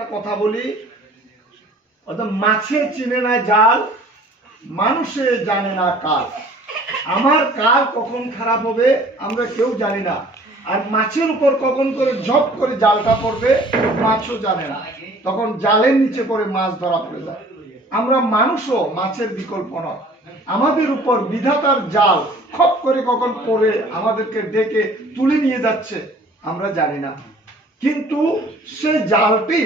একটা কথা বলি, অর্থাৎ মাছে চিনে না জাল, মানুষে জানে না কাল। আমার কাল কখন খারাপ হবে আমরা কেউ জানি না, আর মাছের উপর কখন করে ঝপ করে জালটা পড়বে মাছও জানে না, তখন জালের নিচে করে মাছ ধরা পড়ে যায়। আমরা মানুষও মাছের বিকল্প নয়, আমাদের উপর বিধাতার জাল খপ করে কখন পড়ে আমাদেরকে ডেকে তুলে নিয়ে যাচ্ছে আমরা জানি না, কিন্তু সে জালটি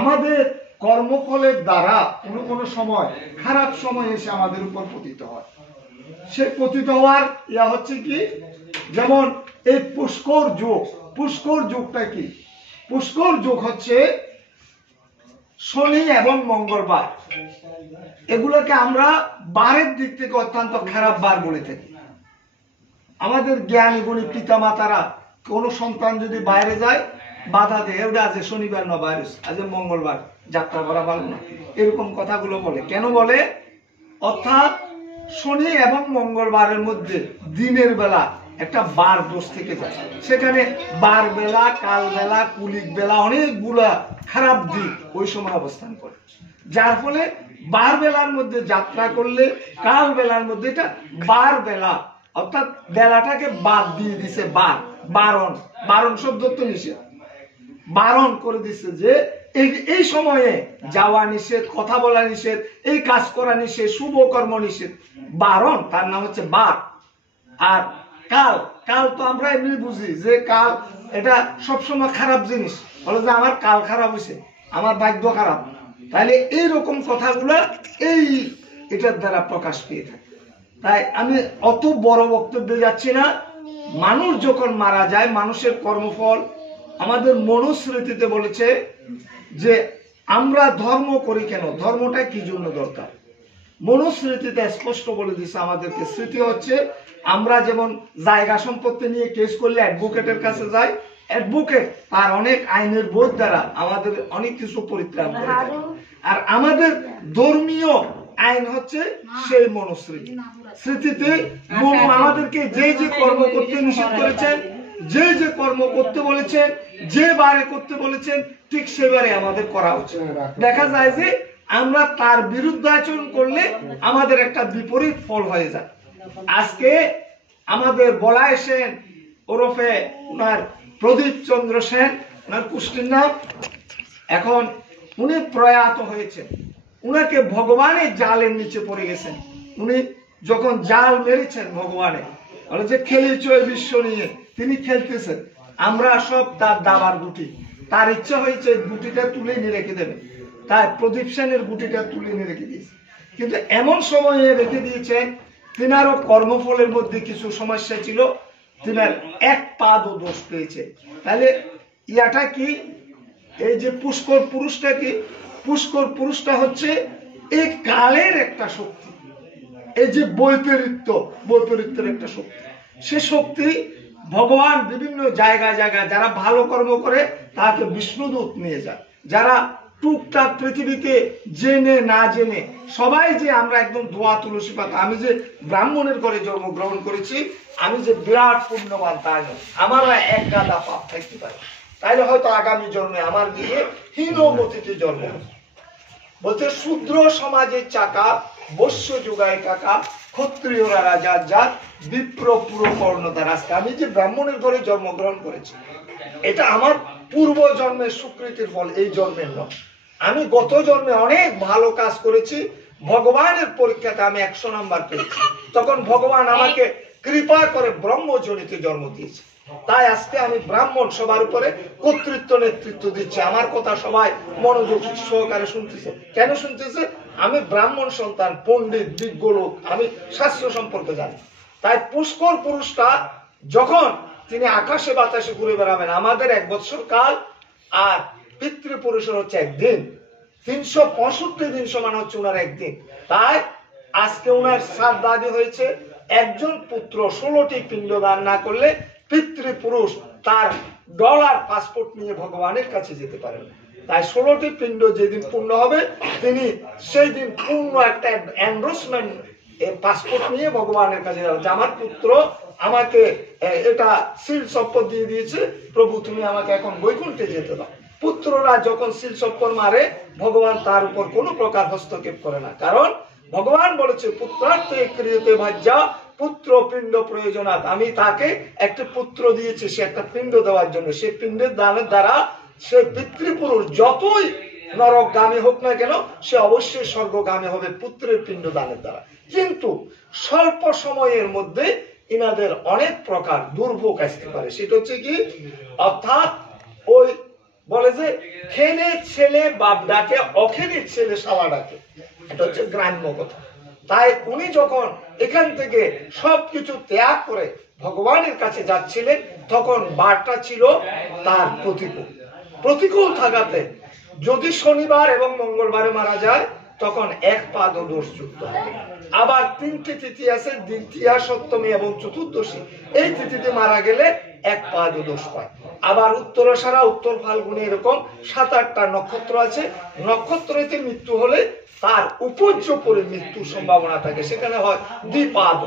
আমাদের কর্মফলের দ্বারা কোনো কোনো সময় খারাপ সময় এসে আমাদের উপর পতিত হয়। সে পতিত হওয়ার ইয়া হচ্ছে কি, যেমন এই পুষ্কর যোগ। পুষ্কর যোগটা কি? পুষ্কর যোগ হচ্ছে শনি এবং মঙ্গলবার, এগুলোকে আমরা বারের দিক থেকে অত্যন্ত খারাপ বার বলে থাকি। আমাদের জ্ঞানী গুণী পিতা মাতারা কোনো সন্তান যদি বাইরে যায় বাধা দেয়, ওটা আজ শনিবার না বাইরে, আজ মঙ্গলবার, যাত্রা করা ভালো না, এরকম কথাগুলো বলে। কেন বলে? অর্থাৎ শনি এবং মঙ্গলবারের মধ্যে দিনের বেলা একটা বার দোষ থেকে যায়, সেখানে বার বেলা, কাল বেলা, কুলিক বেলা, অনেকগুলা খারাপ দিক ওই সময় অবস্থান করে, যার ফলে বার বেলার মধ্যে যাত্রা করলে কাল বেলার মধ্যে এটা বার বেলা, অর্থাৎ বেলাটাকে বাদ দিয়ে দিছে। বারণ, বারণ শব্দ তো নিষেধ, বারণ করে দিচ্ছে যে এই সময়ে যাওয়া নিষেধ, কথা বলা নিষেধ, এই কাজ করা নিষেধ, শুভ কর্ম নিষেধ, বারণ, তার নাম হচ্ছে বার। আর কাল, কাল তো আমরা এমনি বুঝি যে কাল এটা সবসময় খারাপ জিনিস, বলে যে আমার কাল খারাপ হয়েছে, আমার ভাগ্য খারাপ, তাহলে এইরকম কথাগুলো এই এটার দ্বারা প্রকাশ পেয়ে থাকে। তাই আমি অত বড় বক্তব্যে যাচ্ছি না। মানুষ যখন মারা যায়, মানুষের কর্মফল আমাদের মনুস্মৃতিতে বলেছে যে আমরা ধর্ম করি কেন, ধর্মটা কি জন্য দরকার, মনুস্মৃতিতে স্পষ্ট বলে দিচ্ছে আমাদেরকে। স্মৃতি হচ্ছে আমরা যেমন জায়গা সম্পত্তি নিয়ে কেস করলে অ্যাডভোকেটের কাছে যাই, অ্যাডভোকেট তার অনেক আইনের বোধ দ্বারা আমাদের অনেক কিছু পরিত্রাণ করে দেয়। আর আমাদের ধর্মীয় আইন হচ্ছে সেই মনুস্মৃতি। স্মৃতিতে আমাদেরকে যে যে কর্ম করতে নিষেধ করেছেন, যে যে কর্ম করতে বলেছেন, যে বারে করতে বলেছেন, ঠিক সেবারে আমাদের করা উচিত। দেখা যায় যে আমরা তার বিরুদ্ধে আচরণ করলে আমাদের একটা বিপরীত ফল হয়ে যায়। আজকে আমাদের বলাই সেন ওরফে উনার প্রদীপ চন্দ্র সেন, উনার কুষ্টির নাম, এখন উনি প্রয়াত হয়েছেন। উনাকে ভগবানের জালের নিচে পড়ে গেছেন। উনি যখন জাল মেরেছেন ভগবানের, বলে যে খেলেছ বিশ্ব নিয়ে, তিনি খেলতেছেন, আমরা সব তার দাবার গুটি, তার ইচ্ছা হয়েছে গুটিটা তুলে নিয়ে রেখে দেবে, তাই প্রদীপ সেনের গুটিটা তুলে নিয়ে রেখে দিয়েছে। কিন্তু এমন সময়ে রেখে দিয়েছেন, তিনারও কর্মফলের মধ্যে কিছু সমস্যা ছিল, তিনার এক পাদও দোষ পেয়েছে। তাহলে ইয়াটা কি, এই যে পুষ্কর পুরুষটা কি, পুষ্কর পুরুষটা হচ্ছে এই কালের একটা শক্তি, এই যে বৈপরীত্যের একটা শক্তি। সে শক্তি ভগবান বিভিন্ন জায়গায় জায়গায় যারা ভালো কর্ম করে তাকে বিষ্ণুদূত নিয়ে যায়, যারা টুকটাক পৃথিবীতে জেনে না জেনে, সবাই যে আমরা একদম ধোয়া তুলসী পাতা, আমি যে ব্রাহ্মণের ঘরে জন্মগ্রহণ করেছি, আমি যে বিরাট পুণ্যবান তাই নয়, আমারও এক গাদা পাপ থাকতে পারে, তাইলে হয়তো আগামী জন্মে আমার দিকে হীনমতিতে জন্ম। বলছে শূদ্র সমাজের চাকা, বৈশ্য যুগায় কাকা, ক্ষত্রিয়রা রাজার জাত, বিপ্র পুরো কর্ণধার। আজকে আমি যে ব্রাহ্মণের ঘরে জন্মগ্রহণ করেছি, এটা আমার পূর্ব জন্মের স্বীকৃতির ফল, এই জন্মের নয়। আমি গত জন্মে অনেক ভালো কাজ করেছি, ভগবানের পরীক্ষাতে আমি 100 নাম্বার পেয়েছি, তখন ভগবান আমাকে কৃপা করে ব্রহ্মজনিতে জন্ম দিয়েছে। তাই আজকে আমি ব্রাহ্মণ, সবার উপরে কর্তৃত্ব নেতৃত্ব দিচ্ছে, আমার কথা সবাই মনোযোগ সহকারে শুনতেছে। কেন শুনতেছে? আমি ব্রাহ্মণ সন্তান, পণ্ডিত, বিজ্ঞ লোক, আমি শাস্ত্র সম্পর্কে জানি। তাই পুষ্কর পুরুষটা যখন তিনি আকাশে বাতাসে ঘুরে বেড়াবেন, আমাদের 1 বৎসর কাল, আর পিতৃপুরুষের হচ্ছে একদিন, 365 দিন সমান হচ্ছে উনার একদিন। তাই আজকে উনার শ্রাদ্ধাদি হয়েছে। একজন পুত্র 16টি পিণ্ড দান না করলে পিতৃপুরুষ তার ডলার পাসপোর্ট নিয়ে ভগবানের কাছে যেতে পারেন। তাই 16টি পিণ্ড যেদিন পূর্ণ হবে, তিনি সেই দিন পূর্ণ একটা এন্ডোর্সমেন্ট পাসপোর্ট নিয়ে ভগবানের কাছে যাবে, আমার পুত্র আমাকে এটা সিল শপথ দিয়ে দিয়েছে, প্রভু তুমি আমাকে এখন বৈকুণ্ঠে যেতে দাও। পুত্ররা যখন শিল চক্কর মারে ভগবান তার উপর কোনো প্রকার হস্তক্ষেপ করে না, কারণ ভগবান বলেছে পুত্রার্থে ক্রিয়তে ভাজ্যা পুত্র পিণ্ড প্রয়োজনাৎ, আমি তাকে একটা পুত্র দিয়েছি সে একটা পিণ্ড দেওয়ার জন্য, সে পিণ্ডের দানের দ্বারা সে পিতৃপুরুষ যতই নরকগামী হোক না কেন সে অবশ্যই স্বর্গগামী হবে পুত্রের পিণ্ড দানের দ্বারা। কিন্তু স্বল্প সময়ের মধ্যে ইনাদের অনেক প্রকার দুর্ভোগ আসতে পারে, সেটা হচ্ছে কি অর্থাৎ ওই বলে যে খেনের ছেলে বাপ ডাকে অখেনের ছেলে শালা ডাকে, এটা হচ্ছে গ্রাম্য কথা। তাই উনি যখন এখান থেকে সবকিছু ত্যাগ করে ভগবানের কাছে যাচ্ছিলেন তখন বারটা ছিল তার প্রতিকূল থাকাতে যদি শনিবার এবং মঙ্গলবারে মারা যায় তখন এক পাদ দোষযুক্ত হবে। আবার তিনটি তিথি আছে, দ্বিতীয়া সপ্তমী এবং চতুর্দশী, এই তিথিতে মারা গেলে এক পাদ দোষ পায়। আবার উত্তরাষাঢ়া উত্তর ফাল্গুনে এরকম 7-8টা নক্ষত্র আছে, নক্ষত্রতে মৃত্যু হলে তার উপর্য করে মৃত্যুর সম্ভাবনা থাকে, সেখানে হয় দ্বিপাদ।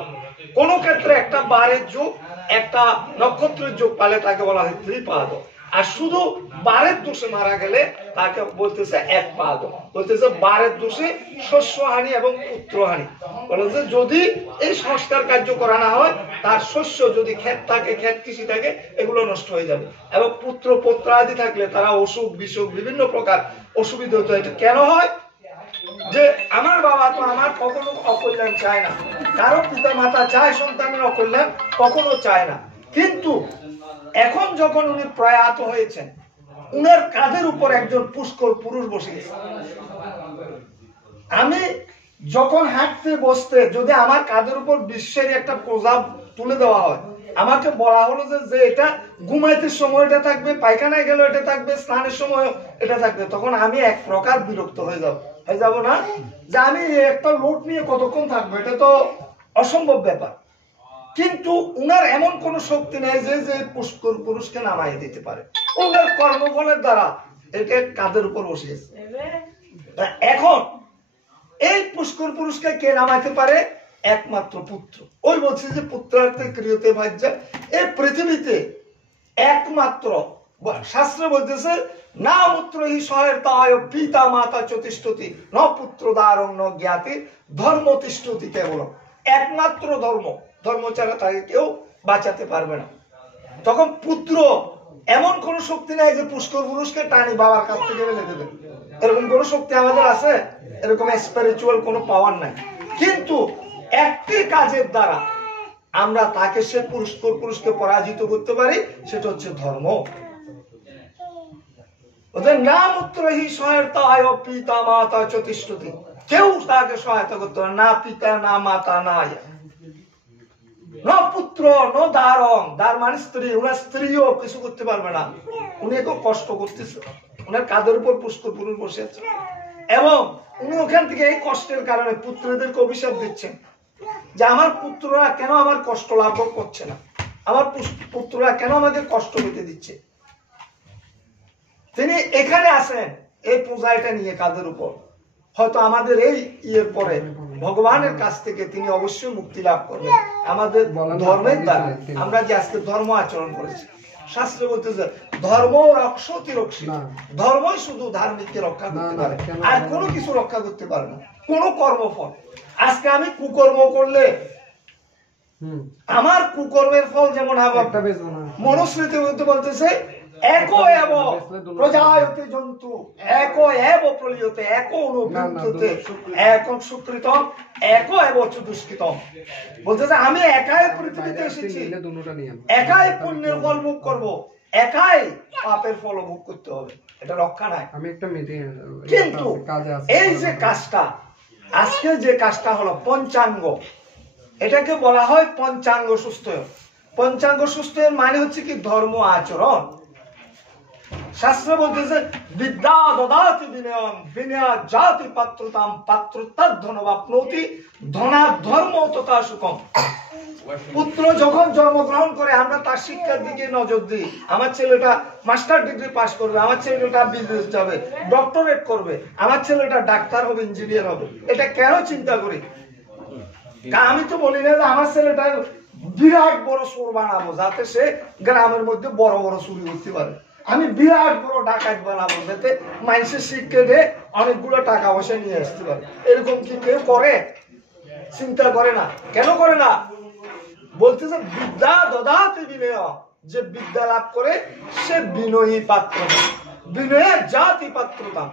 কোন ক্ষেত্রে একটা বারের যোগ একটা নক্ষত্রের যোগ পালে তাকে বলা হয় ত্রিপাদ। আর শুধু বারের দোষে মারা গেলে তাকে বলতেছে এক পাদ, বলতেছে বারের দোষে শস্যহানি এবং পুত্রহানি। বলতেছে যদি এই সংস্কার কার্য করা না হয় তার শস্য যদি ক্ষেত থাকে, ক্ষেত কৃষি থাকে, এগুলো নষ্ট হয়ে যাবে, এবং পুত্র পৌত্রাদি থাকলে তারা অসুখ বিসুখ বিভিন্ন প্রকার অসুবিধা হতে হয়। কেন হয় যে আমার বাবা তো আমার কখনো অকল্যাণ চায় না, কারো পিতা মাতা চায় সন্তানের অকল্যাণ, কখনো চায় না। কিন্তু এখন যখন উনি প্রয়াত হয়েছেন উনার কাঁধের উপর একজন পুষ্কর পুরুষ বসিয়েছে। আমি যখন হাঁটতে বসতে যদি আমার কাঁধের উপর বিশ্বের একটা প্রজাব তুলে দেওয়া হয়, আমাকে বলা হলো যে এটা ঘুমাইতে সময় এটা থাকবে, পায়খানায় গেল এটা থাকবে, স্নানের সময় এটা থাকবে, তখন আমি এক প্রকার বিরক্ত হয়ে যাব না, যে আমি একটা লোড নিয়ে কতক্ষণ থাকবো, এটা তো অসম্ভব ব্যাপার। কিন্তু উনার এমন কোন শক্তি নেই যে পুষ্কর পুরুষকে নামাই দিতে পারে, উনার কর্মফলের দ্বারা এটা কাঁধের উপর বসিয়েছে। এখন এই পুষ্কর পুরুষকে কে নামাইতে পারে? একমাত্র পুত্র। ওই বলছে যে পুত্রার্থে ক্রিয়তে ভাজ্যা, এই পৃথিবীতে একমাত্র শাস্ত্রে বলতেছে না পুত্র হি সহায়তায় পিতা মাতা চতিষ্ঠতি ন পুত্র দারং ন জ্ঞাতি ধর্ম তিষ্ঠতি কেবল। একমাত্র ধর্ম ছাড়া তাকে কেউ বাঁচাতে পারবে না। তখন পুত্র এমন কোন শক্তি নাই যে পুষ্কর পুরুষকে টানি বাবার কাছ থেকে ফেলে দেবে, এরকম কোন শক্তি আমাদের আছে? এরকম স্পিরিচুয়াল কোন পাওয়ার নাই। কিন্তু একটি কাজের দ্বারা আমরা তাকে সে পুষ্কর পুরুষকে পরাজিত করতে পারি, সেটা হচ্ছে ধর্ম। ওদের নাম উত্তরহি সহায়তায় পিতা মাতা চতুষ্ঠতি, কেউ তাকে সহায়তা করতে পারে না, পিতা না মাতা না ন পুত্র ন দারং, দার মানে স্ত্রী, ওনার স্ত্রীও কিছু করতে পারবে না, উনি খুব কষ্ট করতেছে, ওনার কাঁধের উপর পুষ্কর পুরুষ বসে আছে, এবং উনি ওখান থেকে এই কষ্টের কারণে পুত্রদেরকে অভিশাপ দিচ্ছেন যে আমার পুত্ররা কেন আমার কষ্ট লাভ করছে না, আমার পুত্ররা কেন আমাকে কষ্ট পেতে দিচ্ছে। তিনি এখানে আসেন এই পূজাটা নিয়ে কাঁধের উপর, হয়তো আমাদের এই ইয়ের পরে ভগবানের কাছ থেকে তিনি অবশ্যই মুক্তি লাভ করবেন আমাদের ধর্মের দ্বারা। আমরা যে আজকে ধর্ম আচরণ করেছি, শাস্ত্রে বলতেছে ধর্ম রক্ষতি রক্ষী, ধর্মই শুধু ধার্মিককে রক্ষা করতে পারে, আর কোনো কিছু রক্ষা করতে পারে না, কোনো কর্মফল। আজকে আমি কুকর্ম করলে আমার কুকর্মের ফল যেমন মনুস্মৃতি বলতেছে एको एव प्रजायते जन्तु एको एव प्रलीयते एको अनुबृद्धते एको सुकृतम एको एव दुष्कृतम। বলতেছে আমি একাই পৃথিবীতে এসেছি, একাই পুণ্যের ফল ভোগ করব, একাই পাপের ফল ভোগ করতে হবে, এটা রক্ষা নাই। আমি একটা মিটিং, কিন্তু এই যে কাজটা আজকে যে কাজটা হলো পঞ্চাঙ্গ, এটাকে বলা হয় পঞ্চাঙ্গ সুস্থ। পঞ্চাঙ্গ সুস্থ মানে হচ্ছে কি ধর্ম আচরণ। শাস্ত্র বলতেছে বিদ্যা দদাতি বিনয়ং বিনয়া জাতি পাত্রতাম পাত্রতার ধনবাপ্নতি ধনার ধর্ম তথা সুখম। পুত্র যখন জন্মগ্রহণ করে আমরা তার শিক্ষার দিকে নজর দিই, আমার ছেলেটা মাস্টার ডিগ্রি পাস করবে, আমার ছেলেটা বিজনেস যাবে, ডক্টরেট করবে, আমার ছেলেটা ডাক্তার হবে, ইঞ্জিনিয়ার হবে, এটা কেন চিন্তা করি? আমি তো বলি না যে আমার ছেলেটা বিরাট বড় চোর বানাবো যাতে সে গ্রামের মধ্যে বড় বড় চুরি করতে পারে। আমি বিরাট বড় ডাকাত বানাবো, যাতে মানুষের শিক্ষা দিয়ে অনেকগুলো টাকা পয়সা নিয়ে আসতে পারে। এরকম কি কেউ করে? চিন্তা করে না। কেন করে না? বলতেছে বিদ্যা দদাতে বিনয়, যে বিদ্যা লাভ করে সে বিনয়ী পাত্র, বিনয়ের জাতি পাত্রতা,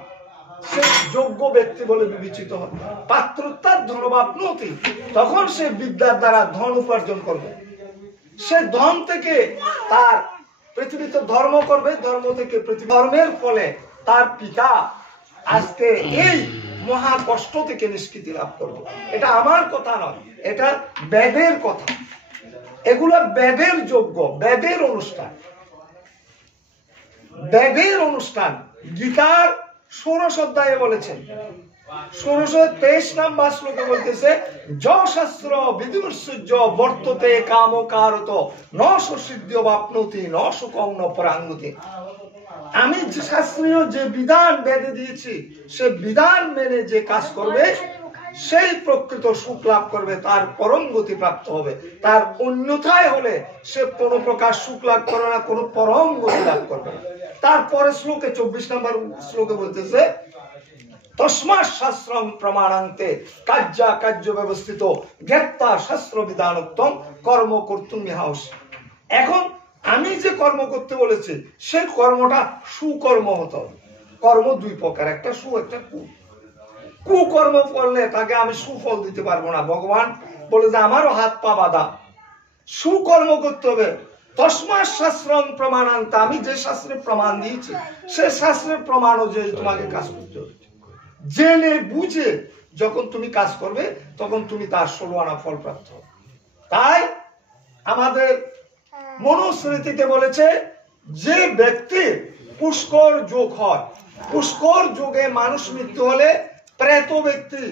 সে যোগ্য ব্যক্তি বলে বিবেচিত হয়। পাত্রতার ধনবাপ্নতি, তখন সে বিদ্যার দ্বারা ধন উপার্জন করবে। সে ধন থেকে তার পৃথিবীতে ধর্ম করবে, ধর্ম থেকে পৃথিবী, ধর্মের ফলে তার পিতা আজকে এই মহা কষ্ট থেকে নিষ্কৃতি লাভ করবে। এটা আমার কথা নয়, এটা বেদের কথা। এগুলো বেদের যোগ্য, বেদের অনুষ্ঠান, বেদের অনুষ্ঠান। গীতার 16 অধ্যায়ে বলেছেন, 1623 নম্বর শ্লোকে বলতেছে, য শাস্ত্র বিদুর্সূর্য বর্ততে কামকারত ন সুসিদ্ধ বাপ্নতি ন সুকং ন পরাঙ্গতি। আমি যে শাস্ত্রীয় যে বিধান বেদে দিয়েছি, সে বিধান মেনে যে কাজ করবে সেই প্রকৃত সুখ লাভ করবে, তার পরম গতি প্রাপ্ত হবে। তার অন্যথায় হলে সে কোনো প্রকার সুখ লাভ করবে না, কোনো পরম গতি লাভ করবে না। তারপরে শ্লোকে 24 নম্বর শ্লোকে বলতেছে, তস্মাৎ শাস্ত্রং প্রমাণান্তে কার্যা কার্য ব্যবস্থিত জ্ঞাত্তা শাস্ত্র বিধানোক্তম কর্ম কর্তুম ইহাংসি। এখন আমি যে কর্ম করতে বলেছি সে কর্মটা সুকর্ম হতে হবে। কর্ম দুই প্রকার, একটা সু একটা কু। কুকর্ম করলে তাকে আমি সুফল দিতে পারবো না। ভগবান বলে যে আমারও হাত পা বাঁধা। সুকর্ম করতে হবে। তস্মাৎ শাস্ত্রং প্রমাণান্তে, আমি যে শাস্ত্রের প্রমাণ দিয়েছি সে শাস্ত্রের প্রমাণ অনুযায়ী তোমাকে কাজ করতে হবে। জেনে বুঝে যখন তুমি কাজ করবে তখন তুমি তার 16 আনা ফল প্রাপ্ত হবে। তাই আমাদের মনুস্মৃতিতে বলেছে, যে ব্যক্তির পুষ্কর যোগ হয়, পুষ্কর যোগে মানুষ মৃত্যু হলে প্রেত ব্যক্তি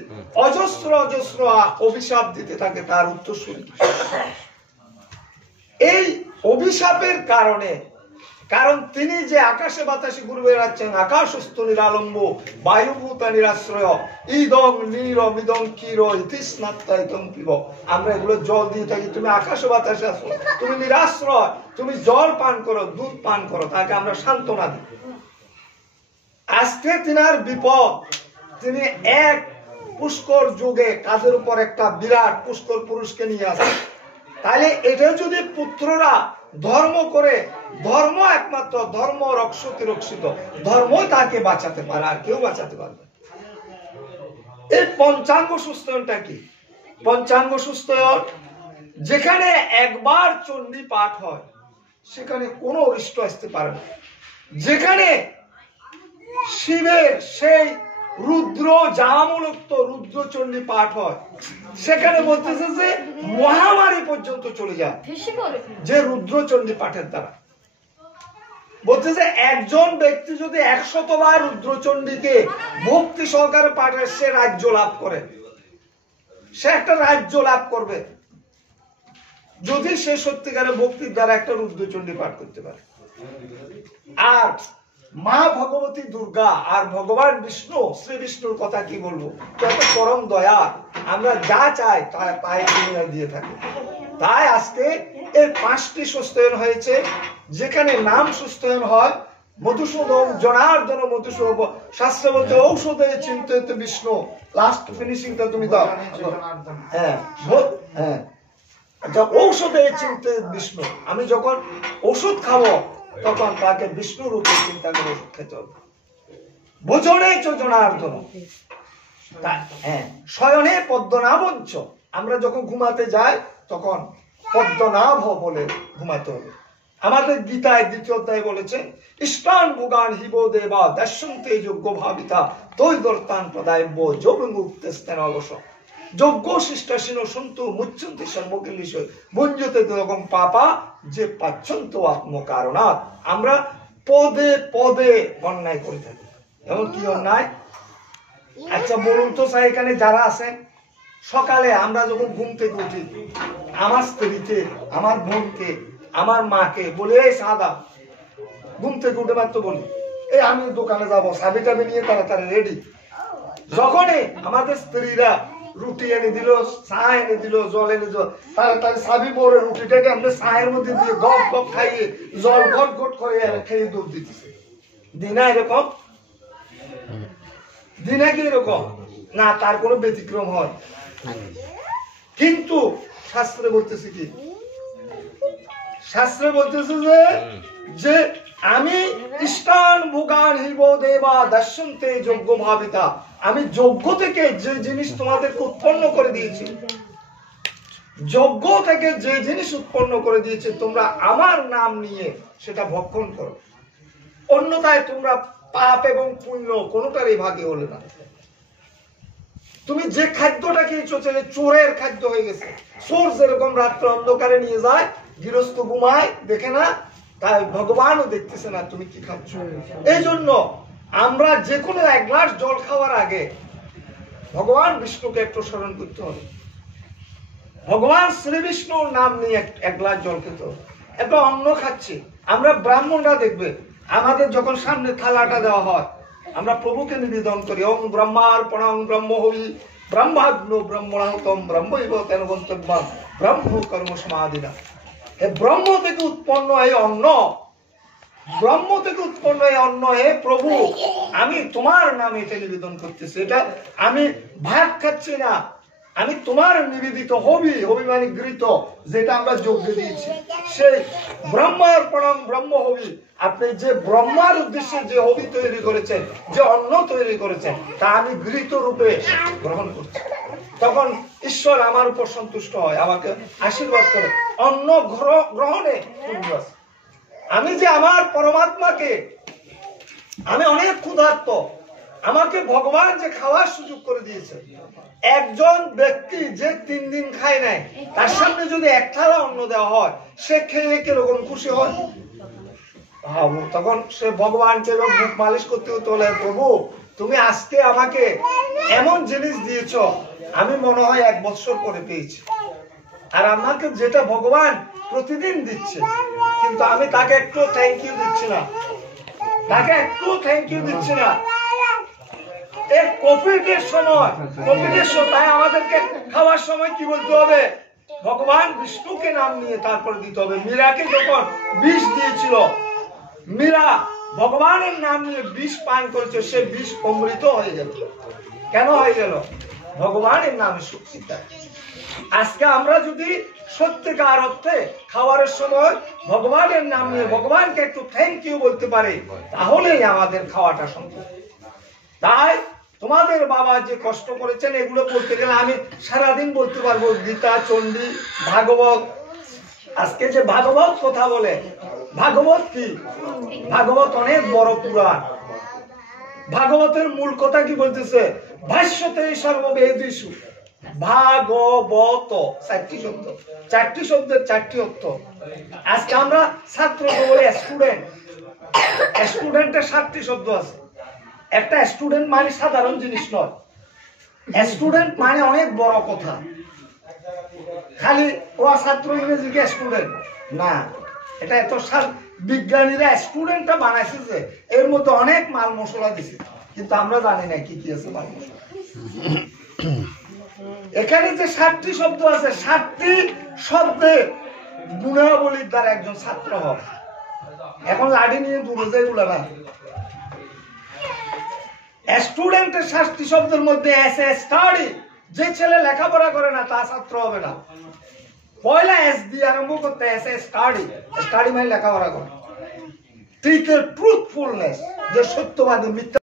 অজস্র অজস্র অভিশাপ দিতে থাকে তার উত্তরসূরি। এই অভিশাপের কারণে, কারণ তিনি যে আকাশে বাতাসে ঘুরে বেড়াচ্ছেন, আকাশস্থ নিরালম্ব বায়ুভূত নিরাশ্রয় ইদং নীরম ইদং ক্ষীর ইতি স্নাত্তাইতং পিব। আমরা এগুলো জল দিয়ে থাকি, তুমি আকাশে বাতাসে আসো, তুমি নিরাশ্রয়, তুমি জল পান করো, দুধ পান করো, তাকে আমরা সান্ত্বনা দিই। আজকে তিনার বিপদ, তিনি এক পুষ্কর যুগে কাজের উপর একটা বিরাট পুষ্কর পুরুষকে নিয়ে আসেন। তাহলে এটা যদি পুত্ররা ধর্ম করে, ধর্ম একমাত্র ধর্ম রক্ষতি রক্ষিত, ধর্মই তাকে বাঁচাতে পারে, আর কেউ বাঁচাতে পারবে। এই পঞ্চাঙ্গ সুস্থয়নটা কি? পঞ্চাঙ্গ সুস্থয়ন, যেখানে একবার চণ্ডী পাঠ হয় সেখানে কোনো অরিষ্ট আসতে পারে না। যেখানে শিবের সেই রুদ্র জামুলক্ত রুদ্র চণ্ডী পাঠ হয় সেখানে বলতেছে যে মহামারী পর্যন্ত চলে যায় যে রুদ্র চণ্ডী পাঠের দ্বারা। বলতেছে একজন ব্যক্তি যদি 100 বার রুদ্রচণ্ডীকে ভক্তি সহকারে পাঠে, সে রাজ্য লাভ করে, সে একটা রাজ্য লাভ করবে যদি সে সত্যিকারের ভক্তির দ্বারা একটা রুদ্রচণ্ডী পাঠ করতে পারে। আর মা ভগবতী দুর্গা আর ভগবান বিষ্ণু, শ্রী বিষ্ণুর কথা কি বলবো, যত পরম দয়া, আমরা যা চাই তাই দিয়ে থাকি। তাই আজকে এই 5টি সুস্থয়ন হয়েছে, যেখানে নাম সুস্থয়ন হয় মধুসূদন জনার্দন মধুসূদন। শাস্ত্রে বলতে ঔষধে চিন্তিত বিষ্ণু। লাস্ট ফিনিশিংটা তুমি দাও। হ্যাঁ হ্যাঁ, ঔষধে চিন্তিত বিষ্ণু। আমি যখন ওষুধ খাবো তখন তাকে বিষ্ণু রূপে চিন্তা করে ওষুধ খেতে হবে। ভোজনে জনার্দন, হ্যাঁ, শয়নে পদ্মনাভঞ্চ। আমরা যখন ঘুমাতে যাই তখন পদ্মনাভ বলে ঘুমাতে হবে। আমাদের গীতায় 2য় অধ্যায়ে বলেছেন, ইষ্টান ভোগান হিব দেবা দর্শন্তে যোগ্য ভাবিতা তৈদর্তান প্রদায়ব্য যোগমুক্ত স্থান অবশ যোগ্য শিষ্টাসীন সন্তু মুচ্ছন্তি সর্বকিলিশ ভুঞ্জতে তখন পাপা যে পাচ্ছন্ত আত্মকারণাৎ। আমরা পদে পদে অন্যায় করে থাকি। এমন কি অন্যায়? আচ্ছা বলুন তো স্যার, এখানে যারা আছেন, সকালে আমরা যখন ঘুম থেকে উঠি, আমার স্ত্রীকে, আমার বোনকে, আমার মাকে বলি, এই সাদা, ঘুম থেকে উঠে মাত্র বলি, এই আমি দোকানে যাবো, সাবি টাবি নিয়ে তাড়াতাড়ি রেডি। যখনই আমাদের স্ত্রীরা রুটি এনে দিল, চা এনে দিল, জল এনে দিল, তাড়াতাড়ি চাবি পরে রুটিটাকে আমরা চায়ের মধ্যে দিয়ে গপ গপ খাইয়ে জল ঘট ঘট করে খেয়ে দুধ দিতেছে। দিনা এরকম, দিনা কি এরকম না, তার কোনো ব্যতিক্রম হয়। কিন্তু শাস্ত্রে বলতেছে কি, শাস্ত্রে বলতেছে যে আমি ইষ্টান ভোগান হিব দেবা দর্শনতে যোগ্য ভাবিতা, আমি যোগ্য থেকে যে জিনিস তোমাদেরকে উৎপন্ন করে দিয়েছি, যোগ্য থেকে যে জিনিস উৎপন্ন করে দিয়েছে তোমরা আমার নাম নিয়ে সেটা ভক্ষণ করো, অন্যথায় তোমরা পাপ এবং পুণ্য কোনোটারই ভাগে হলে না। তুমি যে খাদ্যটা খেয়েছো সেটা চোরের খাদ্য হয়ে গেছে। চোর যেরকম রাত্রে অন্ধকারে নিয়ে যায়, গৃহস্থ ঘুমায় দেখে না, তাই ভগবানও দেখতেছে না তুমি কি খাচ্ছ। এই জন্য আমরা যে কোনো এক গ্লাস জল খাওয়ার আগে ভগবান বিষ্ণুকে একটু স্মরণ করতে হবে, ভগবান শ্রী বিষ্ণুর নাম নিয়ে এক গ্লাস জল খেতে হবে। একটা অন্ন খাচ্ছি আমরা, ব্রাহ্মণরা দেখবে আমাদের যখন সামনে থালাটা দেওয়া হয় আমরা প্রভুকে নিবেদন করি, ওং ব্রহ্মার্পণং ব্রহ্ম হই ব্রহ্মাগ্নো ব্রহ্মণাহতম ব্রহ্মৈব তেন গন্তব্যম ব্রহ্ম কর্ম সমাধিনা। হে ব্রহ্ম থেকে উৎপন্ন এই অন্ন, ব্রহ্ম থেকে উৎপন্ন এই অন্ন, হে প্রভু আমি তোমার নামে এটা নিবেদন করতেছি, এটা আমি ভাত খাচ্ছি না, আমি তোমার নিবেদিত হবি, হবি মানে গৃহীত, যেটা আমরা যজ্ঞ দিয়েছি সেই ব্রহ্মার্পণং ব্রহ্ম হবি। আপনি যে ব্রহ্মার উদ্দেশ্যে যে হবি তৈরি করেছেন, যে অন্ন তৈরি করেছেন, তা আমি গৃহীত রূপে গ্রহণ করছি। তখন ঈশ্বর আমার উপর সন্তুষ্ট হয়, আমাকে আশীর্বাদ করে অন্ন গ্রহণে। আমি যে আমার পরমাত্মাকে, আমি অনেক ক্ষুধার্ত, আমাকে ভগবান যে খাওয়ার সুযোগ করে দিয়েছে। একজন ব্যক্তি যে 3 দিন খায় নাই, তার সামনে যদি এক থালা অন্ন দেওয়া হয়, সে খেয়ে কিরকম খুশি হয়। তখন সে ভগবানকে বুক মালিশ করতে হতো, প্রভু তুমি আজকে আমাকে এমন জিনিস দিয়েছ আমি মনে হয় 1 বছর করে পেয়েছি, আর আমাকে যেটা ভগবান প্রতিদিন দিচ্ছে, কিন্তু আমি তাকে একটু থ্যাংক ইউ দিচ্ছি না, তাকে একটু থ্যাংক ইউ দিচ্ছি না। এই কোভিডের সময়, তাই আমাদেরকে খাওয়ার সময় কি বলতে হবে, ভগবান বিষ্ণুকে নাম নিয়ে তারপর দিতে হবে। মীরাকে যখন বিষ দিয়েছিল, মীরা ভগবানের নাম নিয়ে বিষ পান করেছে, সে বিষ অমৃত হয়ে গেল। কেন হয়ে গেল? ভগবানের নামে শক্তিটা। আজকে আমরা যদি সত্যিকার অর্থে খাওয়ারের সময় ভগবানের নাম নিয়ে ভগবানকে একটু থ্যাংক ইউ বলতে পারি, তাহলেই আমাদের খাওয়াটা সম্ভব। তাই তোমাদের বাবা যে কষ্ট করেছেন, এগুলো বলতে গেলে আমি সারাদিন বলতে পারবো। গীতা, চণ্ডী, ভাগবত। আজকে যে ভাগবত কথা বলে, ভাগবত কি? ভাগবত অনেক বড় পুরাণ। ভাগবতের মূল কথা কি বলতেছে? ভাষ্যতে সর্ববেদেষু ভাগবত। 4টি শব্দ, 4টি শব্দের 4টি অর্থ। আজকে আমরা ছাত্রকে বলে স্টুডেন্ট, স্টুডেন্টের 7টি শব্দ আছে। একটা স্টুডেন্ট মানে সাধারণ জিনিস নয়, স্টুডেন্ট মানে অনেক বড় কথা। খালি ও ছাত্র ইংরেজিকে স্টুডেন্ট না, এটা এত বিজ্ঞানীরা স্টুডেন্টটা বানাইছে যে এর মধ্যে অনেক মাল মশলা দিছে, কিন্তু আমরা জানি না কি কি আছে মাল মশলা। এখানে যে 7টি শব্দ আছে, 7টি শব্দে গুণাবলীর দ্বারা একজন ছাত্র হয়। এখন লাঠি নিয়ে দূরে যায় বলে না। স্টুডেন্টের 7টি শব্দের মধ্যে এস এ স্টাডি, যে ছেলে লেখাপড়া করে না তা ছাত্র হবে না। পয়লা এস দিয়ে আরম্ভ করতে, এস এ স্টাডি, স্টাডি মানে লেখাপড়া করে। ট্রুথফুলনেস, যে সত্যবাদী, মিথ্যা